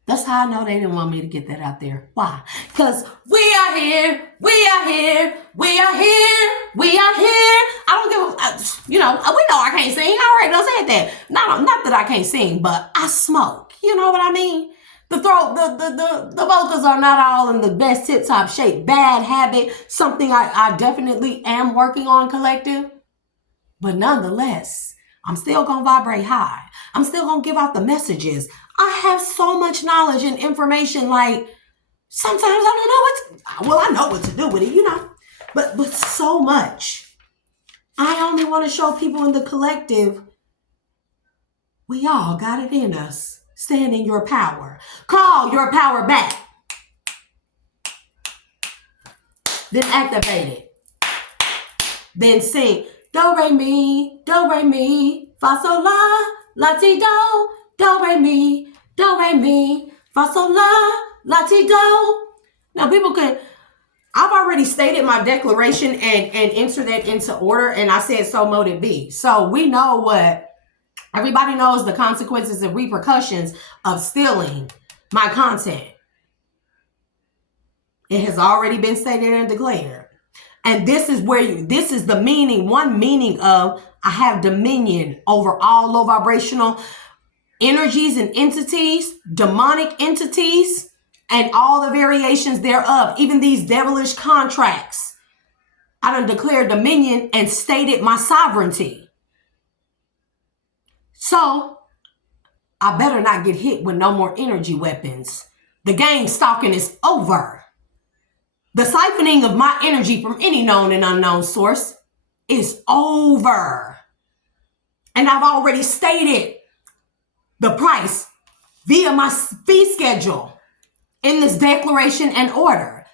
That's how I know they didn't want me to get that out there. Why? Because we are here, we are here, we are here, we are here. I don't give a, we know I can't sing. I already done said that. Not that I can't sing, but I smoke. You know what I mean? The throat, the vocals are not all in the best tip-top shape. Bad habit, something I definitely am working on, collective. But nonetheless, I'm still going to vibrate high. I'm still going to give out the messages. I have so much knowledge and information, like sometimes I don't know I know what to do with it, but so much. I only want to show people in the collective, we all got it in us. Stand in your power. Call your power back. Then activate it. Then sing. Do, re, mi, fa, sol, la, ti, do, re, mi, fa, sol, la, ti, do. Now, people I've already stated my declaration and entered that into order, and I said, so mote it be. So we know everybody knows the consequences and repercussions of stealing my content. It has already been stated and declared. And this is the meaning, one meaning of I have dominion over all low vibrational energies and entities, demonic entities, and all the variations thereof, even these devilish contracts. I done declared dominion and stated my sovereignty. So I better not get hit with no more energy weapons. The gang stalking is over. The siphoning of my energy from any known and unknown source is over. And I've already stated the price via my fee schedule in this declaration and order.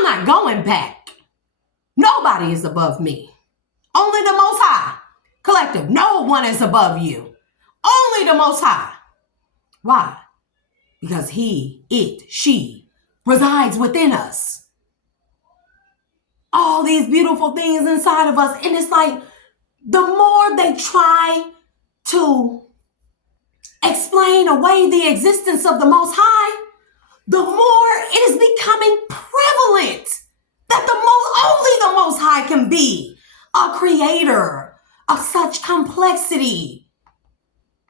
I'm not going back. Nobody is above me. Only the Most High. Collective, no one is above you. Only the Most High. Why? Because he, it, she resides within us. All these beautiful things inside of us. And it's like, the more they try to explain away the existence of the Most High, the more it is becoming prevalent that only the Most High can be a creator of such complexity.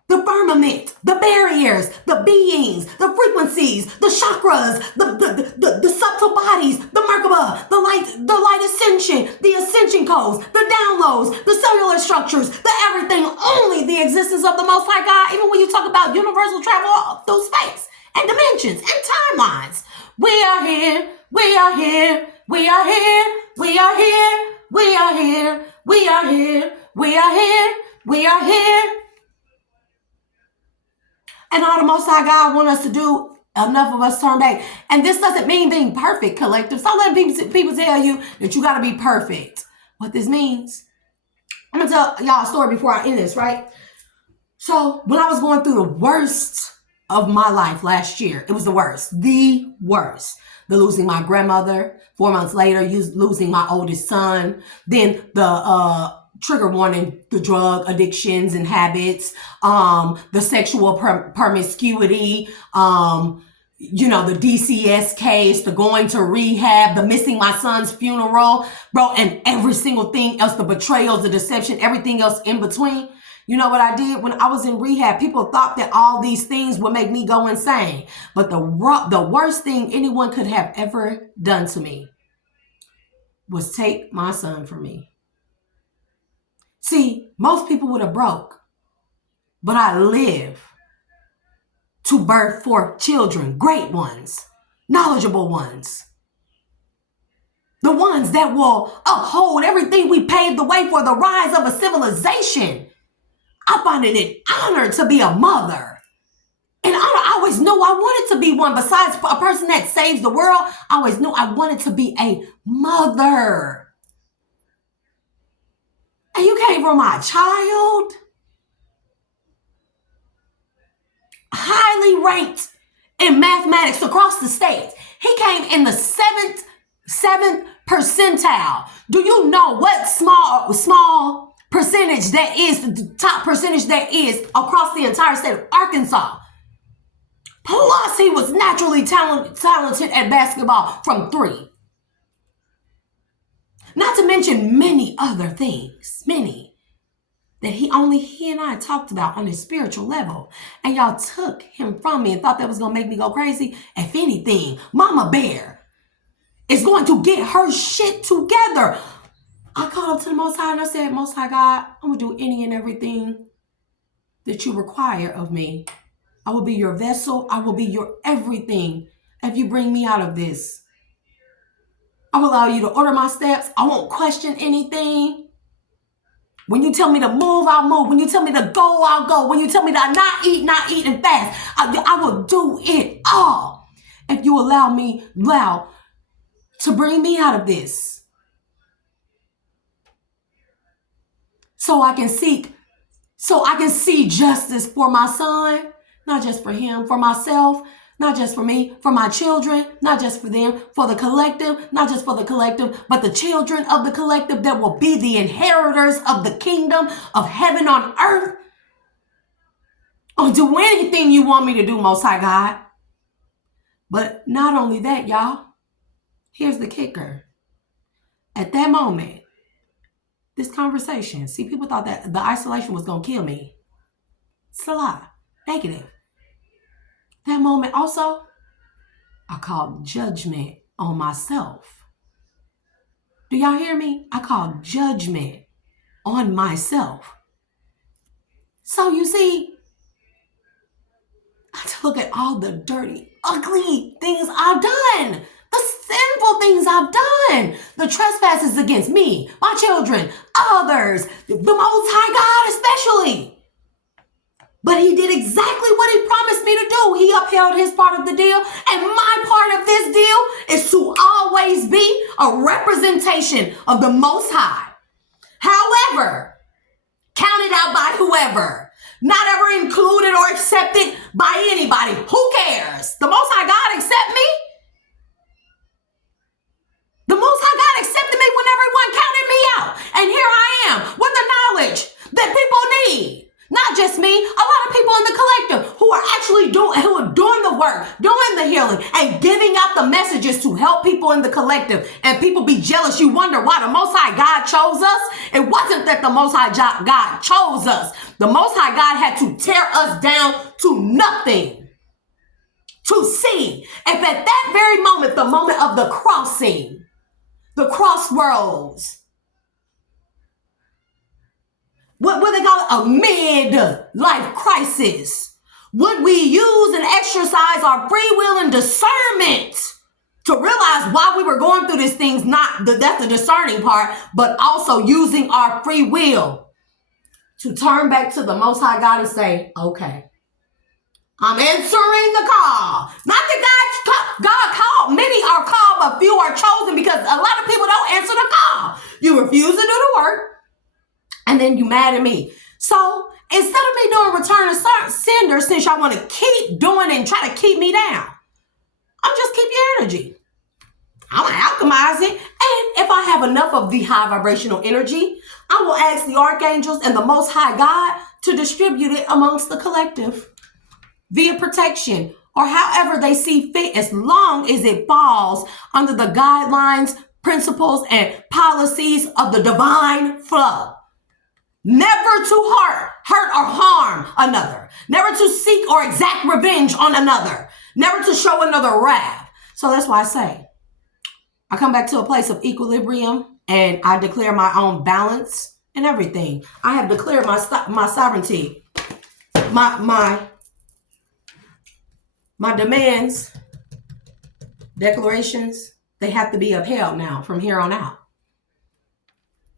The firmament, the barriers, the beings, the frequencies, the chakras, the subtle bodies, the Merkaba, the light ascension, the ascension codes, the downloads, the cellular structures, the everything, only the existence of the Most High God. Even when you talk about universal travel through space and dimensions and timelines. We are here, we are here, we are here, we are here, we are here, we are here, we are here, we are here. And all the Most High God want us to do, enough of us turn back. And this doesn't mean being perfect, collective. Stop letting people tell you that you got to be perfect. What this means, I'm going to tell y'all a story before I end this, right? So when I was going through the worst of my life last year, it was the worst. The worst. The losing my grandmother, 4 months later, losing my oldest son, then the trigger warning, the drug addictions and habits, the sexual promiscuity, the DCS case, the going to rehab, the missing my son's funeral, bro, and every single thing else, the betrayals, the deception, everything else in between. You know what I did when I was in rehab? People thought that all these things would make me go insane. But the worst thing anyone could have ever done to me was take my son from me. See, most people would have broke, but I live to birth forth children, great ones, knowledgeable ones, the ones that will uphold everything we paved the way for, the rise of a civilization. I find it an honor to be a mother. And I always knew I wanted to be one. Besides a person that saves the world, I always knew I wanted to be a mother. And you came from my child, highly ranked in mathematics across the state. He came in the seventh percentile. Do you know what small percentage that is, the top percentage that is across the entire state of Arkansas? Plus, he was naturally talented at basketball from 3. Not to mention many other things, many that he and I talked about on a spiritual level. And y'all took him from me and thought that was going to make me go crazy. If anything, Mama Bear is going to get her shit together. I called up to the Most High and I said, Most High God, I'm going to do any and everything that you require of me. I will be your vessel. I will be your everything if you bring me out of this. I will allow you to order my steps. I won't question anything. When you tell me to move, I'll move. When you tell me to go, I'll go. When you tell me to not eat and fast, I will do it all. If you allow to bring me out of this. So I can see justice for my son, not just for him, for myself, not just for me, for my children, not just for them, for the collective, not just for the collective, but the children of the collective that will be the inheritors of the kingdom of heaven on earth. I'll do anything you want me to do, Most High God. But not only that, y'all, here's the kicker. At that moment, this conversation, see, people thought that the isolation was going to kill me. Selah, negative. That moment also, I called judgment on myself. Do y'all hear me? I called judgment on myself. So you see, I had to look at all the dirty, ugly things I've done. The sinful things I've done. The trespasses against me, my children, others, the Most High God especially. But he did exactly what he promised me to do. He upheld his part of the deal. And my part of this deal is to always be a representation of the Most High. However, counted out by whoever, not ever included or accepted by anybody. Who cares? The Most High God accept me? The Most High God accepted me when everyone counted me out. And here I am with the knowledge that people need. Not just me, a lot of people in the collective who are doing the work, doing the healing, and giving out the messages to help people in the collective. And people be jealous. You wonder why the Most High God chose us. It wasn't that the Most High God chose us. The Most High God had to tear us down to nothing to see. If at that very moment, the moment of the crossing, the crossroads, what they call it, a mid-life crisis, would we use and exercise our free will and discernment to realize why we were going through these things? That's the discerning part, but also using our free will to turn back to the Most High God and say, okay, I'm answering the call. Not that God called. Many are called, but few are chosen, because a lot of people don't answer the call. You refuse to do the work, and then you mad at me. So instead of me doing return to sender, since y'all want to keep doing and try to keep me down, I'm just keep your energy. I'm going to alchemize it. And if I have enough of the high vibrational energy, I will ask the archangels and the Most High God to distribute it amongst the collective via protection or however they see fit, as long as it falls under the guidelines, principles, and policies of the divine flow. Never to hurt or harm another. Never to seek or exact revenge on another. Never to show another wrath. So that's why I say, I come back to a place of equilibrium and I declare my own balance and everything. I have declared my sovereignty, my demands, declarations, they have to be upheld now from here on out.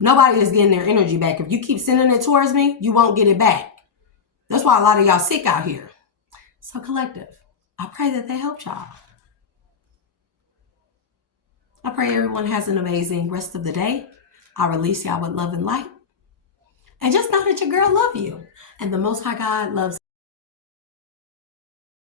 Nobody is getting their energy back. If you keep sending it towards me, you won't get it back. That's why a lot of y'all sick out here. So collective, I pray that they helped y'all. I pray everyone has an amazing rest of the day. I release y'all with love and light. And just know that your girl love you. And the Most High God loves you.